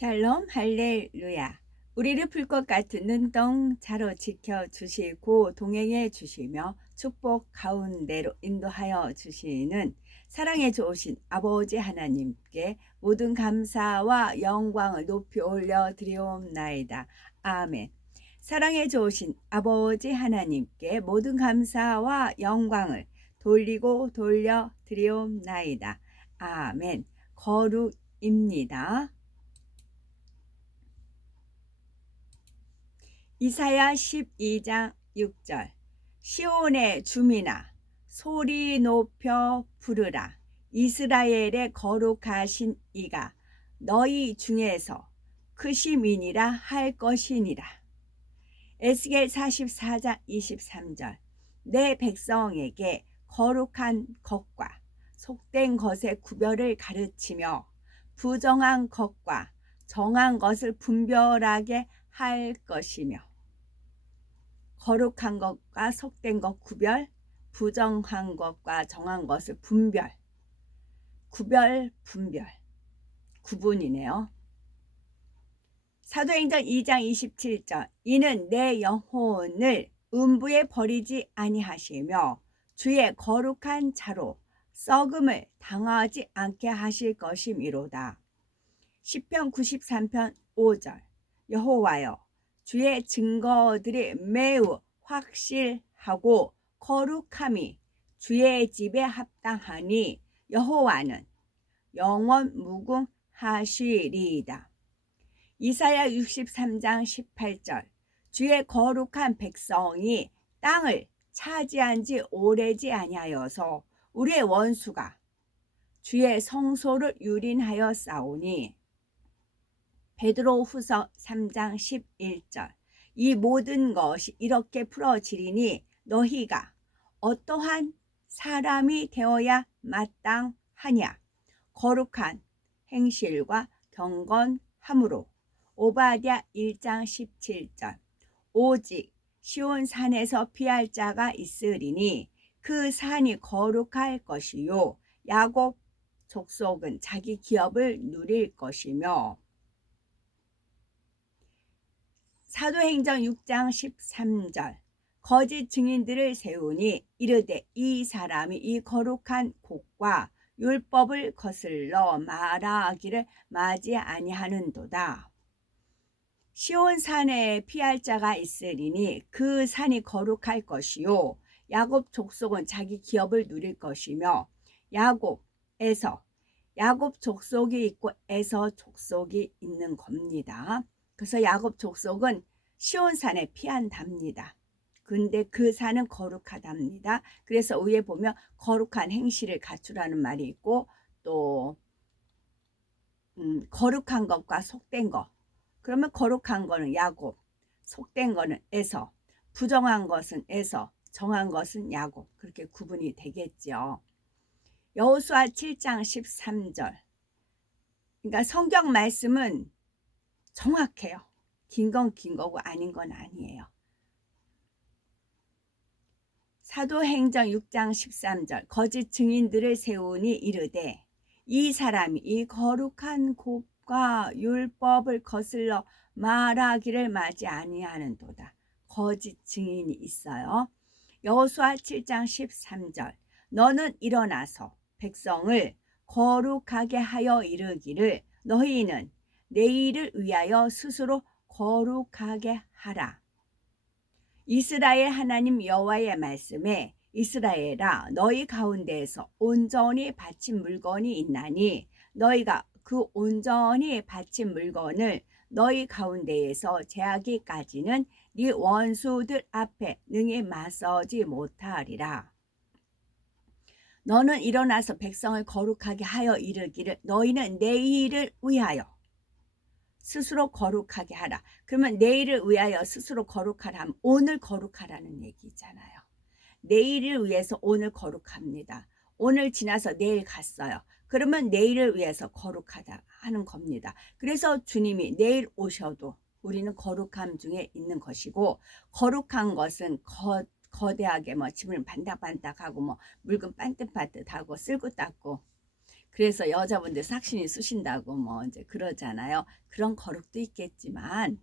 샬롬 할렐루야. 우리를 풀 것 같은 눈동 자로 지켜주시고 동행해 주시며 축복 가운데로 인도하여 주시는 사랑에 좋으신 아버지 하나님께 모든 감사와 영광을 높이 올려 드리옵나이다. 아멘. 사랑에 좋으신 아버지 하나님께 모든 감사와 영광을 돌리고 돌려 드리옵나이다. 아멘. 거룩입니다. 이사야 12장 6절. 시온의 주민아 소리 높여 부르라. 이스라엘의 거룩하신 이가 너희 중에서 크시민이라 할 것이니라. 에스겔 44장 23절. 내 백성에게 거룩한 것과 속된 것의 구별을 가르치며 부정한 것과 정한 것을 분별하게 할 것이며. 거룩한 것과 속된 것 구별, 부정한 것과 정한 것을 분별, 구별, 분별, 구분이네요. 사도행전 2장 27절. 이는 내 영혼을 음부에 버리지 아니하시며 주의 거룩한 자로 썩음을 당하지 않게 하실 것이미로다. 시편 93편 5절. 여호와여 주의 증거들이 매우 확실하고 거룩함이 주의 집에 합당하니 여호와는 영원 무궁하시리이다. 이사야 63장 18절. 주의 거룩한 백성이 땅을 차지한 지 오래지 아니하여서 우리의 원수가 주의 성소를 유린하여 싸우니. 베드로후서 3장 11절. 이 모든 것이 이렇게 풀어지리니 너희가 어떠한 사람이 되어야 마땅하냐. 거룩한 행실과 경건함으로. 오바댜 1장 17절. 오직 시온 산에서 피할 자가 있으리니 그 산이 거룩할 것이요 야곱 족속은 자기 기업을 누릴 것이며. 사도행전 6장 13절. 거짓 증인들을 세우니 이르되 이 사람이 이 거룩한 곳과 율법을 거슬러 말하기를 마지 아니하는도다. 시온산에 피할 자가 있으리니 그 산이 거룩할 것이요 야곱 족속은 자기 기업을 누릴 것이며. 야곱에서 야곱 족속이 있고 에서 족속이 있는 겁니다. 그래서 야곱 족속은 시온산에 피한답니다. 근데 그 산은 거룩하답니다. 그래서 위에 보면 거룩한 행실을 갖추라는 말이 있고 또 거룩한 것과 속된 것. 그러면 거룩한 거는 야곱, 속된 거는 에서, 부정한 것은 에서, 정한 것은 야곱. 그렇게 구분이 되겠죠. 여호수아 7장 13절. 그러니까 성경 말씀은 정확해요. 긴 건 긴 거고 아닌 건 아니에요. 사도행전 6장 13절. 거짓 증인들을 세우니 이르되 이 사람이 이 거룩한 곳과 율법을 거슬러 말하기를 마지 아니하는도다. 거짓 증인이 있어요. 여호수아 7장 13절. 너는 일어나서 백성을 거룩하게 하여 이르기를 너희는 내일을 위하여 스스로 거룩하게 하라. 이스라엘 하나님 여호와의 말씀에 이스라엘아 너희 가운데에서 온전히 바친 물건이 있나니 너희가 그 온전히 바친 물건을 너희 가운데에서 제하기까지는 네 원수들 앞에 능히 맞서지 못하리라. 너는 일어나서 백성을 거룩하게 하여 이르기를 너희는 내일을 위하여 스스로 거룩하게 하라. 그러면 내일을 위하여 스스로 거룩하라 하면 오늘 거룩하라는 얘기잖아요. 내일을 위해서 오늘 거룩합니다. 오늘 지나서 내일 갔어요. 그러면 내일을 위해서 거룩하다 하는 겁니다. 그래서 주님이 내일 오셔도 우리는 거룩함 중에 있는 것이고 거룩한 것은 거대하게 뭐 짐을 반딱반딱하고 뭐 물건 반듯반듯하고 쓸고 닦고 그래서 여자분들 삭신이 쑤신다고 뭐 이제 그러잖아요. 그런 거룩도 있겠지만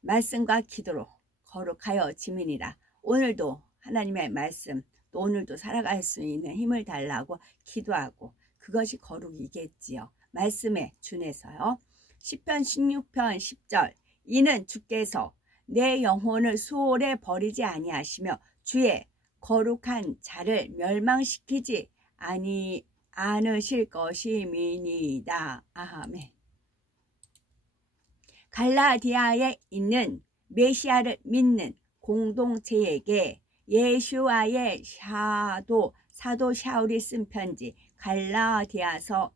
말씀과 기도로 거룩하여 지민이라. 오늘도 하나님의 말씀, 또 오늘도 살아갈 수 있는 힘을 달라고 기도하고, 그것이 거룩이겠지요. 말씀에 준해서요. 시편 16편 10절. 이는 주께서 내 영혼을 수월에 버리지 아니하시며 주의 거룩한 자를 멸망시키지 않으실 것임이니이다. 아멘. 갈라디아에 있는 메시아를 믿는 공동체에게 예수와의 사도 샤울이 쓴 편지 갈라디아서입니다.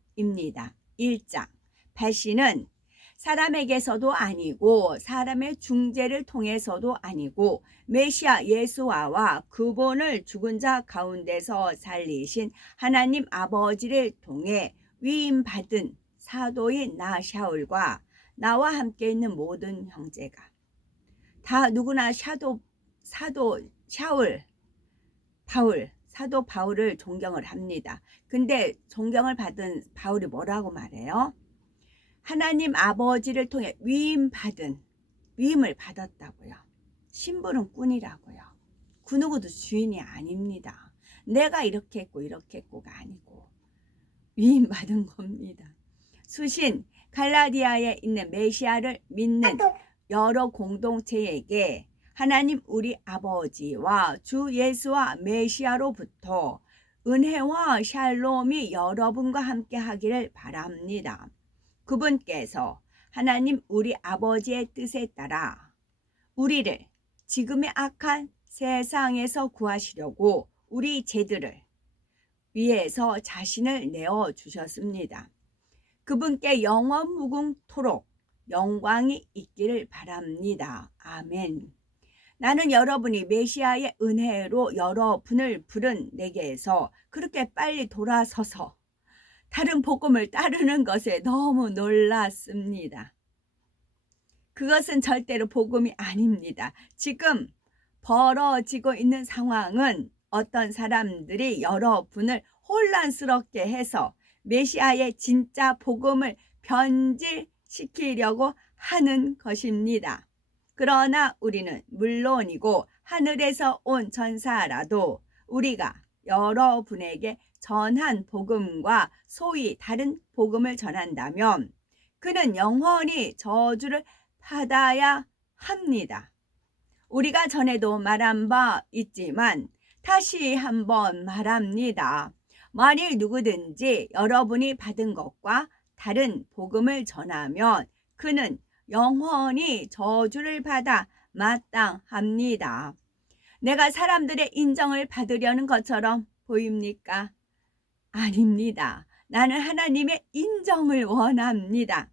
1장. 발신은 사람에게서도 아니고 사람의 중재를 통해서도 아니고 메시아 예수와와 그분을 죽은 자 가운데서 살리신 하나님 아버지를 통해 위임받은 사도인 나 샤울과 나와 함께 있는 모든 형제가 다 누구나 사도 바울을 존경을 합니다. 근데 존경을 받은 바울이 뭐라고 말해요? 하나님 아버지를 통해 위임을 받았다고요. 신분은 꾼이라고요. 그 누구도 주인이 아닙니다. 내가 이렇게 했고 이렇게 했고가 아니고 위임받은 겁니다. 수신 갈라디아에 있는 메시아를 믿는 여러 공동체에게 하나님 우리 아버지와 주 예수와 메시아로부터 은혜와 샬롬이 여러분과 함께 하기를 바랍니다. 그분께서 하나님 우리 아버지의 뜻에 따라 우리를 지금의 악한 세상에서 구하시려고 우리 죄들을 위해서 자신을 내어주셨습니다. 그분께 영원 무궁토록 영광이 있기를 바랍니다. 아멘. 나는 여러분이 메시아의 은혜로 여러분을 부른 내게서 그렇게 빨리 돌아서서 다른 복음을 따르는 것에 너무 놀랐습니다. 그것은 절대로 복음이 아닙니다. 지금 벌어지고 있는 상황은 어떤 사람들이 여러분을 혼란스럽게 해서 메시아의 진짜 복음을 변질시키려고 하는 것입니다. 그러나 우리는 물론이고 하늘에서 온 천사라도 우리가 여러분에게 전한 복음과 소위 다른 복음을 전한다면 그는 영원히 저주를 받아야 합니다. 우리가 전에도 말한 바 있지만 다시 한번 말합니다. 만일 누구든지 여러분이 받은 것과 다른 복음을 전하면 그는 영원히 저주를 받아 마땅합니다. 내가 사람들의 인정을 받으려는 것처럼 보입니까? 아닙니다. 나는 하나님의 인정을 원합니다.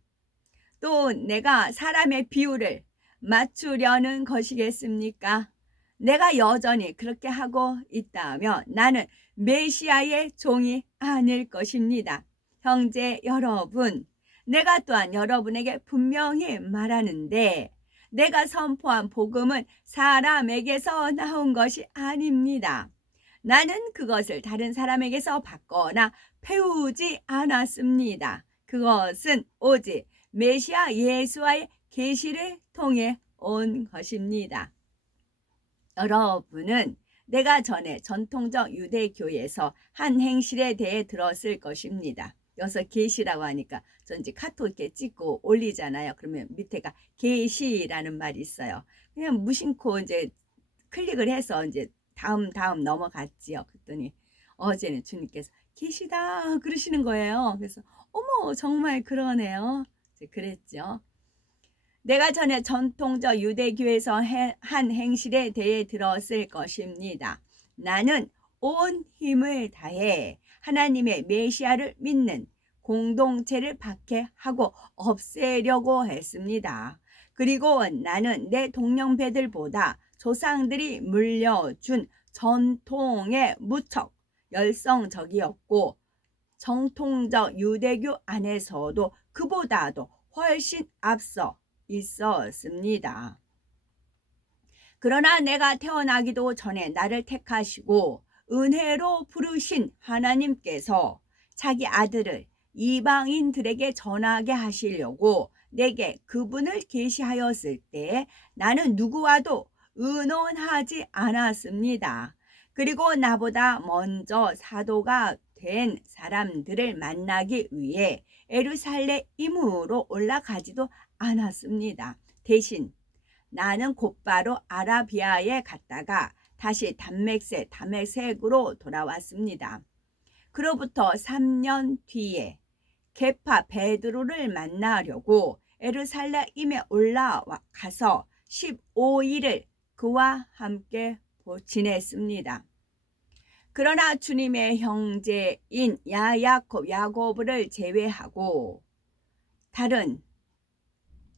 또 내가 사람의 비율을 맞추려는 것이겠습니까? 내가 여전히 그렇게 하고 있다면 나는 메시아의 종이 아닐 것입니다. 형제 여러분, 내가 또한 여러분에게 분명히 말하는데 내가 선포한 복음은 사람에게서 나온 것이 아닙니다. 나는 그것을 다른 사람에게서 받거나 배우지 않았습니다. 그것은 오직 메시아 예수와의 계시를 통해 온 것입니다. 여러분은 내가 전에 전통적 유대교에서 한 행실에 대해 들었을 것입니다. 여기서 계시라고 하니까 전 이제 카톡 이렇게 찍고 올리잖아요. 그러면 밑에가 계시라는 말이 있어요. 그냥 무심코 이제 클릭을 해서 이제 다음 넘어갔지요. 그랬더니 어제는 주님께서 계시다 그러시는 거예요. 그래서 어머 정말 그러네요. 이제 그랬죠. 내가 전에 전통적 유대교에서 한 행실에 대해 들었을 것입니다. 나는 온 힘을 다해 하나님의 메시아를 믿는 공동체를 박해하고 없애려고 했습니다. 그리고 나는 내 동년배들보다 조상들이 물려준 전통에 무척 열성적이었고 정통적 유대교 안에서도 그보다도 훨씬 앞서 있었습니다. 그러나 내가 태어나기도 전에 나를 택하시고 은혜로 부르신 하나님께서 자기 아들을 이방인들에게 전하게 하시려고 내게 그분을 계시하였을 때 나는 누구와도 의논하지 않았습니다. 그리고 나보다 먼저 사도가 된 사람들을 만나기 위해 예루살렘으로 올라가지도 않았습니다. 대신 나는 곧바로 아라비아에 갔다가 다시 담메색으로 돌아왔습니다. 그로부터 3년 뒤에 게파 베드로를 만나려고 예루살렘에 올라가서 15일을 그와 함께 지냈습니다. 그러나 주님의 형제인 야고보를 제외하고 다른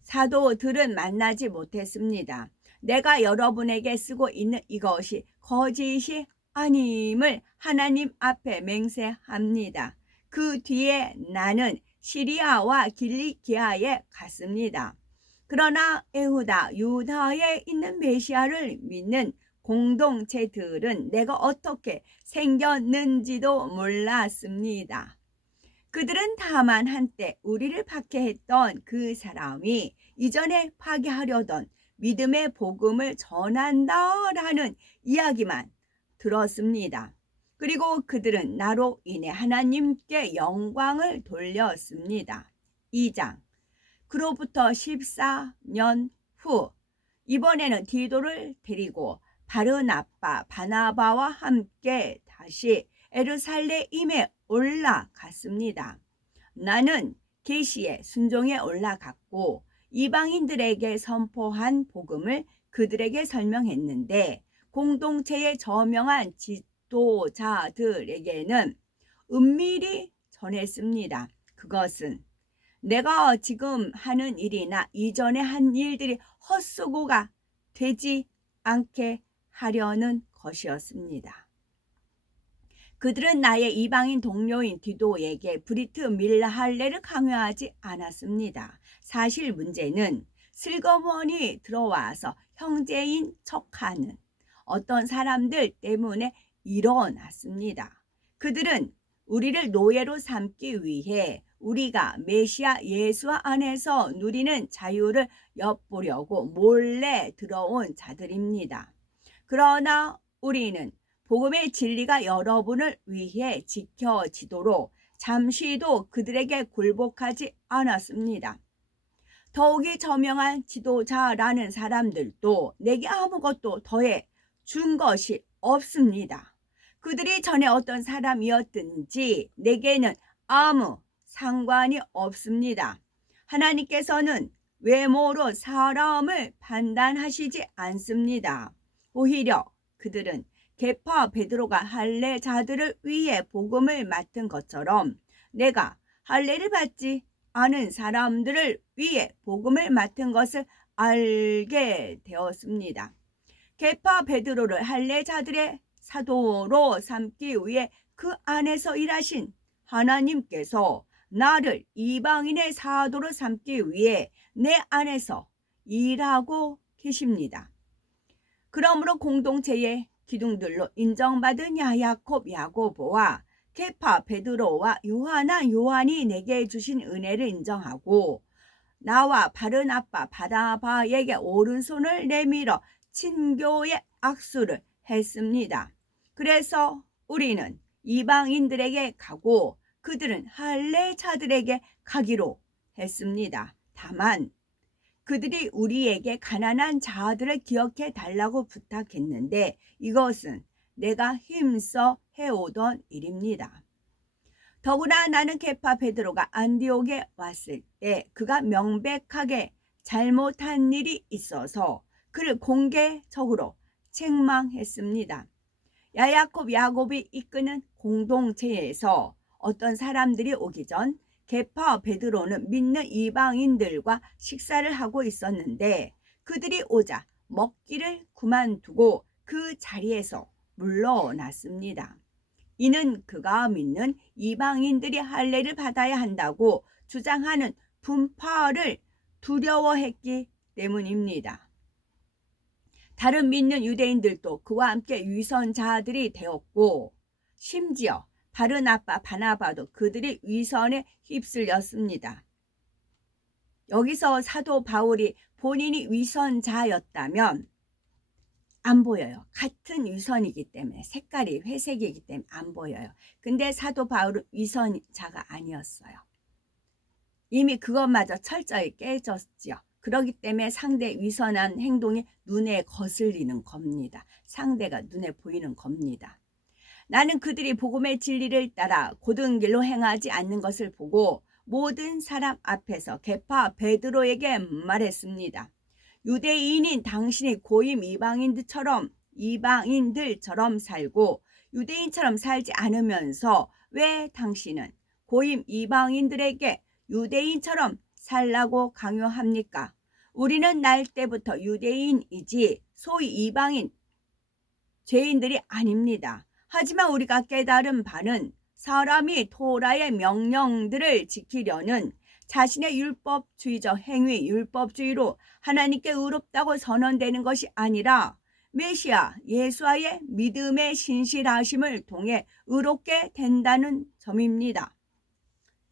사도들은 만나지 못했습니다. 내가 여러분에게 쓰고 있는 이것이 거짓이 아님을 하나님 앞에 맹세합니다. 그 뒤에 나는 시리아와 길리기아에 갔습니다. 그러나 유다에 있는 메시아를 믿는 공동체들은 내가 어떻게 생겼는지도 몰랐습니다. 그들은 다만 한때 우리를 박해했던 그 사람이 이전에 파괴하려던 믿음의 복음을 전한다라는 이야기만 들었습니다. 그리고 그들은 나로 인해 하나님께 영광을 돌렸습니다. 2장. 그로부터 14년 후 이번에는 디도를 데리고 바나바와 함께 다시 예루살렘에 올라갔습니다. 나는 계시에 순종에 올라갔고 이방인들에게 선포한 복음을 그들에게 설명했는데 공동체의 저명한 지도자들에게는 은밀히 전했습니다. 그것은 내가 지금 하는 일이나 이전에 한 일들이 헛수고가 되지 않게 하려는 것이었습니다. 그들은 나의 이방인 동료인 디도에게 브리트 밀라 할례를 강요하지 않았습니다. 사실 문제는 슬그머니 들어와서 형제인 척하는 어떤 사람들 때문에 일어났습니다. 그들은 우리를 노예로 삼기 위해 우리가 메시아 예수 안에서 누리는 자유를 엿보려고 몰래 들어온 자들입니다. 그러나 우리는 복음의 진리가 여러분을 위해 지켜지도록 잠시도 그들에게 굴복하지 않았습니다. 더욱이 저명한 지도자라는 사람들도 내게 아무것도 더해 준 것이 없습니다. 그들이 전에 어떤 사람이었든지 내게는 아무 상관이 없습니다. 하나님께서는 외모로 사람을 판단하시지 않습니다. 오히려 그들은 게파 베드로가 할례자들을 위해 복음을 맡은 것처럼 내가 할례를 받지 않은 사람들을 위해 복음을 맡은 것을 알게 되었습니다. 게파 베드로를 할례자들의 사도로 삼기 위해 그 안에서 일하신 하나님께서 나를 이방인의 사도로 삼기 위해 내 안에서 일하고 계십니다. 그러므로 공동체의 기둥들로 인정받은 야고보와 게파 베드로와 요한이 내게 주신 은혜를 인정하고 나와 바나바에게 오른손을 내밀어 친교의 악수를 했습니다. 그래서 우리는 이방인들에게 가고 그들은 할례자들에게 가기로 했습니다. 다만 그들이 우리에게 가난한 자들을 기억해 달라고 부탁했는데 이것은 내가 힘써 해오던 일입니다. 더구나 나는 게파 베드로가 안디옥에 왔을 때 그가 명백하게 잘못한 일이 있어서 그를 공개적으로 책망했습니다. 야곱이 이끄는 공동체에서 어떤 사람들이 오기 전 게파 베드로는 믿는 이방인들과 식사를 하고 있었는데 그들이 오자 먹기를 그만두고 그 자리에서 물러났습니다. 이는 그가 믿는 이방인들이 할례를 받아야 한다고 주장하는 분파를 두려워했기 때문입니다. 다른 믿는 유대인들도 그와 함께 위선자들이 되었고 심지어 바르나바, 바나바도 그들이 위선에 휩쓸렸습니다. 여기서 사도 바울이 본인이 위선자였다면 안 보여요. 같은 위선이기 때문에, 색깔이 회색이기 때문에 안 보여요. 근데 사도 바울은 위선자가 아니었어요. 이미 그것마저 철저히 깨졌죠. 그렇기 때문에 상대 위선한 행동이 눈에 거슬리는 겁니다. 상대가 눈에 보이는 겁니다. 나는 그들이 복음의 진리를 따라 고든 길로 행하지 않는 것을 보고 모든 사람 앞에서 계파 베드로에게 말했습니다. 유대인인 당신이 고임 이방인들처럼 살고 유대인처럼 살지 않으면서 왜 당신은 고임 이방인들에게 유대인처럼 살라고 강요합니까? 우리는 날 때부터 유대인이지 소위 이방인 죄인들이 아닙니다. 하지만 우리가 깨달은 바는 사람이 토라의 명령들을 지키려는 자신의 율법주의적 행위, 율법주의로 하나님께 의롭다고 선언되는 것이 아니라 메시아 예수와의 믿음의 신실하심을 통해 의롭게 된다는 점입니다.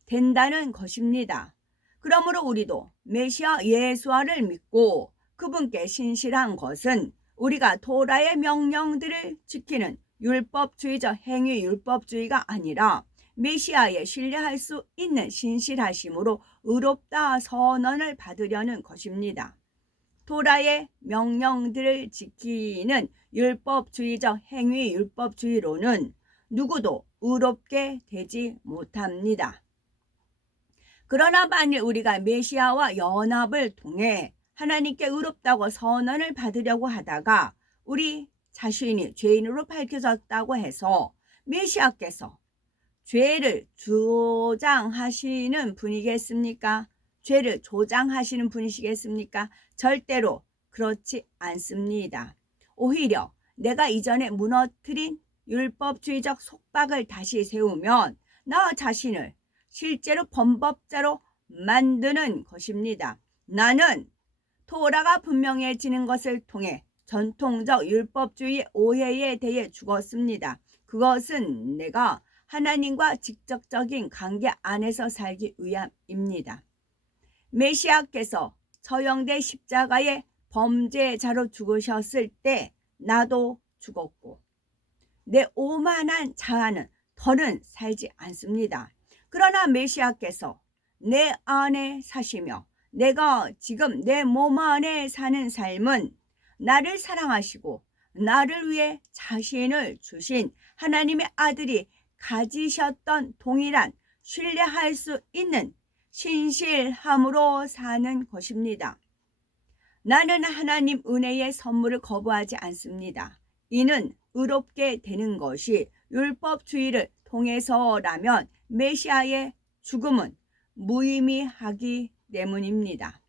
된다는 것입니다. 그러므로 우리도 메시아 예수와를 믿고 그분께 신실한 것은 우리가 토라의 명령들을 지키는 율법주의적 행위 율법주의가 아니라 메시아에 신뢰할 수 있는 신실하심으로 의롭다 선언을 받으려는 것입니다. 토라의 명령들을 지키는 율법주의적 행위 율법주의로는 누구도 의롭게 되지 못합니다. 그러나 만일 우리가 메시아와 연합을 통해 하나님께 의롭다고 선언을 받으려고 하다가 우리 자신이 죄인으로 밝혀졌다고 해서 메시아께서 죄를 조장하시는 분이겠습니까? 죄를 조장하시는 분이시겠습니까? 절대로 그렇지 않습니다. 오히려 내가 이전에 무너뜨린 율법주의적 속박을 다시 세우면 나 자신을 실제로 범법자로 만드는 것입니다. 나는 토라가 분명해지는 것을 통해 전통적 율법주의 오해에 대해 죽었습니다. 그것은 내가 하나님과 직접적인 관계 안에서 살기 위함입니다. 메시아께서 처형된 십자가의 범죄자로 죽으셨을 때 나도 죽었고 내 오만한 자아는 더는 살지 않습니다. 그러나 메시아께서 내 안에 사시며 내가 지금 내 몸 안에 사는 삶은 나를 사랑하시고 나를 위해 자신을 주신 하나님의 아들이 가지셨던 동일한 신뢰할 수 있는 신실함으로 사는 것입니다. 나는 하나님 은혜의 선물을 거부하지 않습니다. 이는 의롭게 되는 것이 율법주의를 통해서라면 메시아의 죽음은 무의미하기 때문입니다.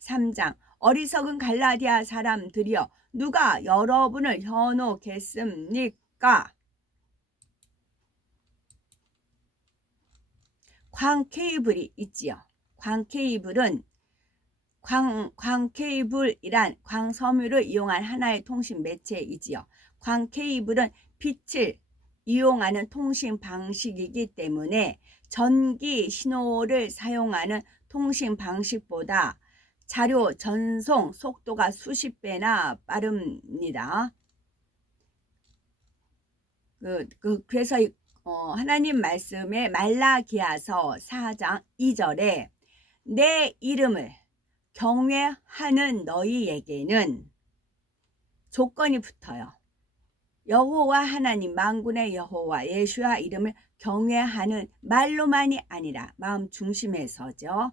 3장 어리석은 갈라디아 사람들이여 누가 여러분을 현혹했습니까? 광케이블이 있지요. 광케이블은 광케이블이란 광섬유를 이용한 하나의 통신 매체이지요. 광케이블은 빛을 이용하는 통신 방식이기 때문에 전기 신호를 사용하는 통신 방식보다 자료 전송 속도가 수십 배나 빠릅니다. 그래서 하나님 말씀에 말라기야서 4장 2절에 내 이름을 경외하는 너희에게는 조건이 붙어요. 여호와 하나님 만군의 여호와 예수와 이름을 경외하는 말로만이 아니라 마음 중심에서죠.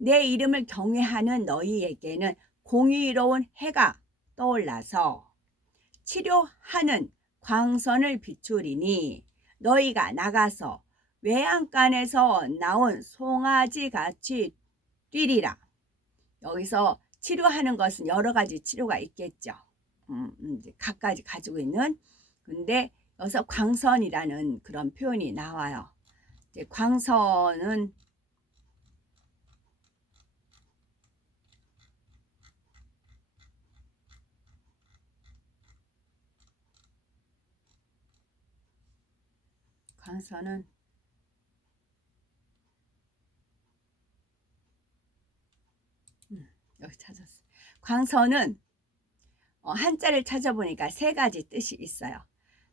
내 이름을 경외하는 너희에게는 공의로운 해가 떠올라서 치료하는 광선을 비추리니 너희가 나가서 외양간에서 나온 송아지 같이 뛰리라. 여기서 치료하는 것은 여러 가지 치료가 있겠죠. 각가지 가지고 있는. 근데 여기서 광선이라는 그런 표현이 나와요. 이제 광선은 광선은 여기 찾았어. 광선은 한자를 찾아보니까 세 가지 뜻이 있어요.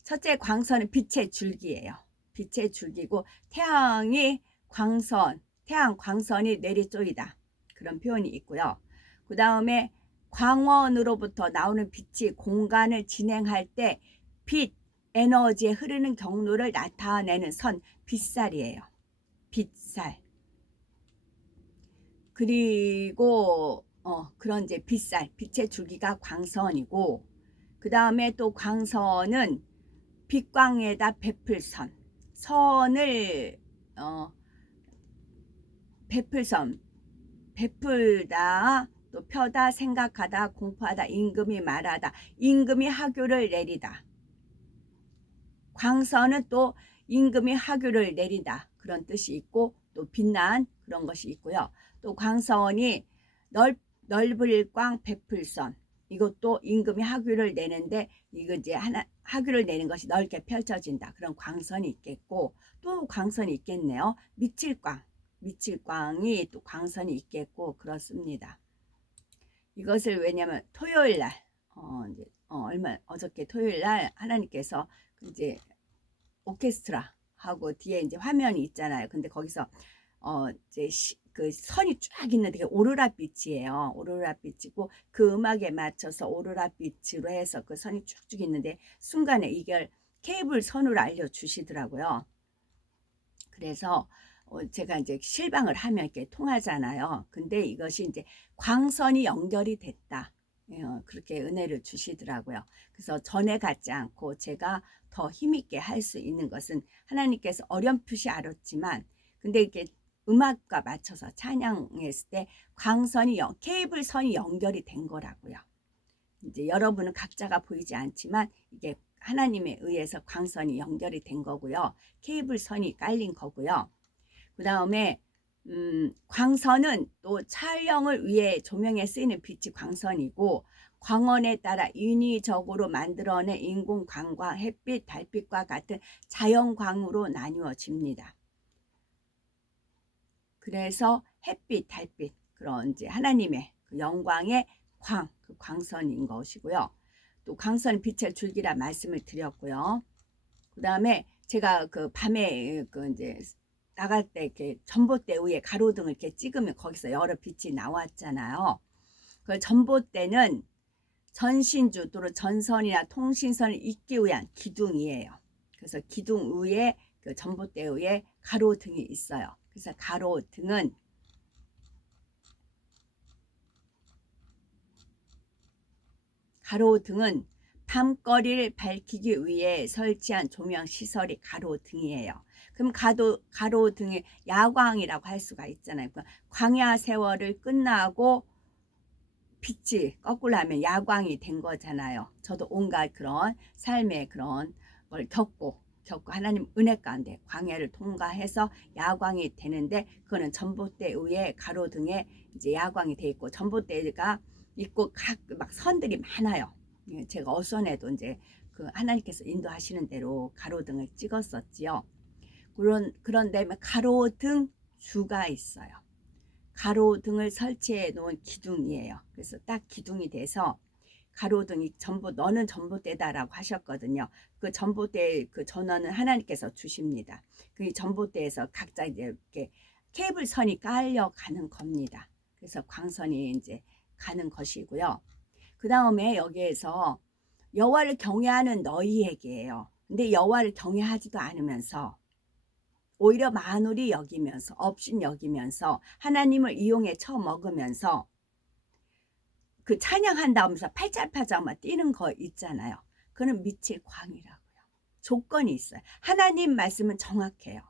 첫째, 광선은 빛의 줄기예요. 빛의 줄기고 태양 광선이 내리쪼이다. 그런 표현이 있고요. 그 다음에 광원으로부터 나오는 빛이 공간을 진행할 때 빛, 에너지에 흐르는 경로를 나타내는 선, 빛살이에요. 빛살. 그리고 그런 이제 빛살, 빛의 줄기가 광선이고, 그 다음에 또 광선은 빛광에다 베풀 선을 베풀다, 또 펴다, 생각하다, 공포하다, 임금이 말하다, 임금이 하교를 내리다. 광선은 또 임금이 하교를 내리다, 그런 뜻이 있고, 또 빛난 그런 것이 있고요. 또 광선이 넓을 광 베풀선, 이것도 임금이 하교를 내는데, 이거 이제 하교를 내는 것이 넓게 펼쳐진다, 그런 광선이 있겠고, 또 광선이 있겠네요. 미칠광이 또 광선이 있겠고, 그렇습니다. 이것을 왜냐면 토요일 날 어저께 토요일 날 하나님께서 이제 오케스트라 하고 뒤에 이제 화면이 있잖아요. 근데 거기서 이제 그 선이 쫙 있는 되게 오로라 빛이에요. 오로라 빛이고 그 음악에 맞춰서 오로라 빛으로 해서 그 선이 쭉쭉 있는데 순간에 이걸 케이블 선으로 알려주시더라고요. 그래서 제가 이제 실방을 하면 이렇게 통하잖아요. 근데 이것이 이제 광선이 연결이 됐다. 그렇게 은혜를 주시더라고요. 그래서 전에 같지 않고 제가 더 힘있게 할 수 있는 것은 하나님께서 어렴풋이 알았지만, 근데 이렇게 음악과 맞춰서 찬양했을 때 케이블 선이 연결이 된 거라고요. 이제 여러분은 각자가 보이지 않지만 이게 하나님에 의해서 광선이 연결이 된 거고요. 케이블 선이 깔린 거고요. 그 다음에 광선은 또 촬영을 위해 조명에 쓰이는 빛이 광선이고, 광원에 따라 인위적으로 만들어낸 인공광과 햇빛, 달빛과 같은 자연광으로 나누어집니다. 그래서 햇빛, 달빛, 그런 이제 하나님의 그 영광의 그 광선인 것이고요. 또 광선 빛의 줄기라 말씀을 드렸고요. 그 다음에 제가 그 밤에 그 이제 나갈 때 이렇게 전봇대 위에 가로등을 이렇게 찍으면 거기서 여러 빛이 나왔잖아요. 그 전봇대는 전신주 또는 전선이나 통신선을 잇기 위한 기둥이에요. 그래서 기둥 위에 그 전봇대 위에 가로등이 있어요. 그래서 가로등은 밤거리를 밝히기 위해 설치한 조명 시설이 가로등이에요. 그럼 가로등이 야광이라고 할 수가 있잖아요. 광야 세월을 끝나고 빛이 거꾸로 하면 야광이 된 거잖아요. 저도 온갖 그런 삶의 그런 걸 겪고 하나님 은혜 가운데 광야를 통과해서 야광이 되는데, 그거는 전봇대 위에 가로등에 이제 야광이 돼 있고 전봇대가 있고 막 선들이 많아요. 제가 어선에도 이제 그 하나님께서 인도하시는 대로 가로등을 찍었었지요. 그런 다음에 가로등 주가 있어요. 가로등을 설치해 놓은 기둥이에요. 그래서 딱 기둥이 돼서 가로등이 너는 전봇대다라고 하셨거든요. 그 전봇대 그 전원은 하나님께서 주십니다. 그 전봇대에서 각자 이제 이렇게 케이블 선이 깔려 가는 겁니다. 그래서 광선이 이제 가는 것이고요. 그 다음에 여기에서 여호와를 경외하는 너희에게예요. 근데 여호와를 경외하지도 않으면서 오히려 만홀히 여기면서 업신 여기면서 하나님을 이용해 처먹으면서 그 찬양한다 하면서 팔짝팔짝 막 뛰는 거 있잖아요. 그는 미칠 광이라고요. 조건이 있어요. 하나님 말씀은 정확해요.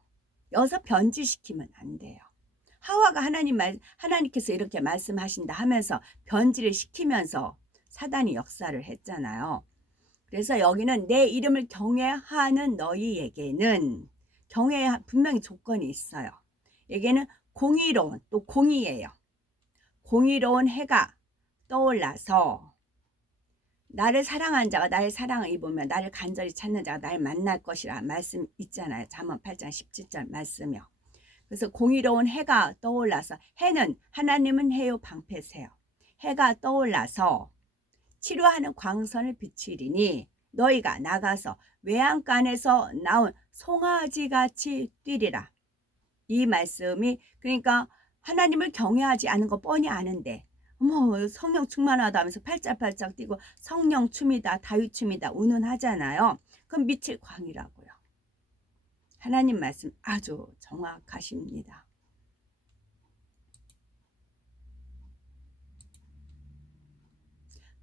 여기서 변질시키면 안 돼요. 하와가 하나님께서 이렇게 말씀하신다 하면서 변질을 시키면서 사단이 역사를 했잖아요. 그래서 여기는 내 이름을 경외하는 너희에게는 분명히 조건이 있어요. 여기는 공의로운, 또 공의예요. 공의로운 해가 떠올라서 나를 사랑한 자가 나의 사랑을 입으면 나를 간절히 찾는 자가 나를 만날 것이라 말씀 있잖아요. 잠언 8장 17절 말씀이요. 그래서 공의로운 해가 떠올라서, 해는 하나님은 해요 방패세요. 해가 떠올라서 치료하는 광선을 비추리니 너희가 나가서 외양간에서 나온 송아지같이 뛰리라. 이 말씀이, 그러니까 하나님을 경외하지 않은 거 뻔히 아는데 어머 성령 충만하다 하면서 팔짝팔짝 뛰고 성령 춤이다 다윗 춤이다 운운하잖아요. 그럼 빛의 광이라고요. 하나님 말씀 아주 정확하십니다.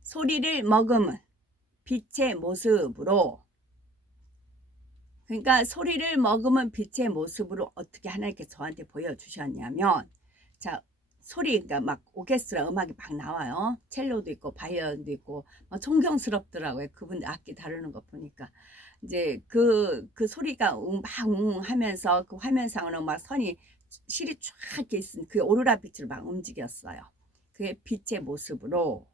소리를 머금은 빛의 모습으로, 그러니까 소리를 머금은 빛의 모습으로 어떻게 하나님께 저한테 보여주셨냐면, 자, 소리, 그러니까 막 오케스트라 음악이 막 나와요. 첼로도 있고 바이올린도 있고 막 존경스럽더라고요. 그분들 악기 다루는 거 보니까. 이제 그 소리가 막 하면서 그 화면상으로 막 선이 실이 쫙 이렇게 있은 그 오로라 빛으로 막 움직였어요. 그게 빛의 모습으로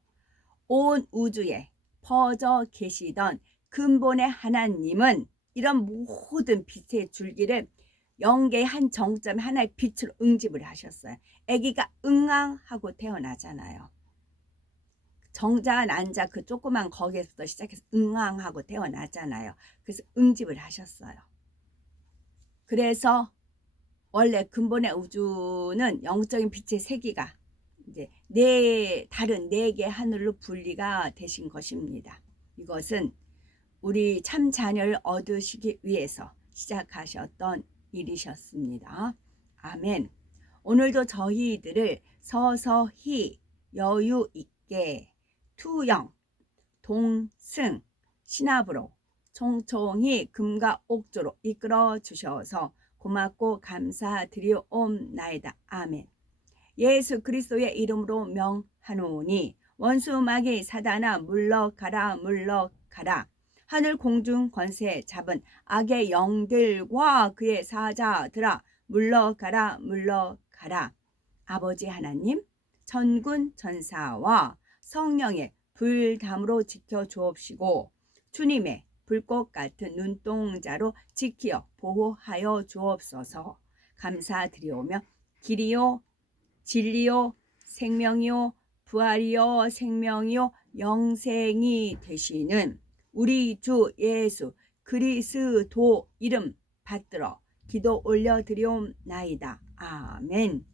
온 우주에 퍼져 계시던 근본의 하나님은 이런 모든 빛의 줄기를 영계의 한 정점에 하나의 빛으로 응집을 하셨어요. 아기가 응앙하고 태어나잖아요. 정자 난자 그 조그만 거기에서 시작해서 응앙하고 태어나잖아요. 그래서 응집을 하셨어요. 그래서 원래 근본의 우주는 영적인 빛의 세기가 이제 다른 네 개 하늘로 분리가 되신 것입니다. 이것은 우리 참 자녀를 얻으시기 위해서 시작하셨던 일이셨습니다. 아멘. 오늘도 저희들을 서서히 여유 있게 투영, 동승, 신압으로 총총히 금과 옥조로 이끌어 주셔서 고맙고 감사드리옵나이다. 아멘. 예수 그리스도의 이름으로 명하노니 원수 마귀 사단아 물러가라 물러가라. 하늘 공중 권세 잡은 악의 영들과 그의 사자들아 물러가라 물러가라. 아버지 하나님 천군 천사와 성령의 불담으로 지켜 주옵시고 주님의 불꽃 같은 눈동자로 지키어 보호하여 주옵소서. 감사드리오며 길이요 진리요 생명이요 부활이요 생명이요 영생이 되시는 우리 주 예수 그리스도 이름 받들어 기도 올려드리옵나이다. 아멘.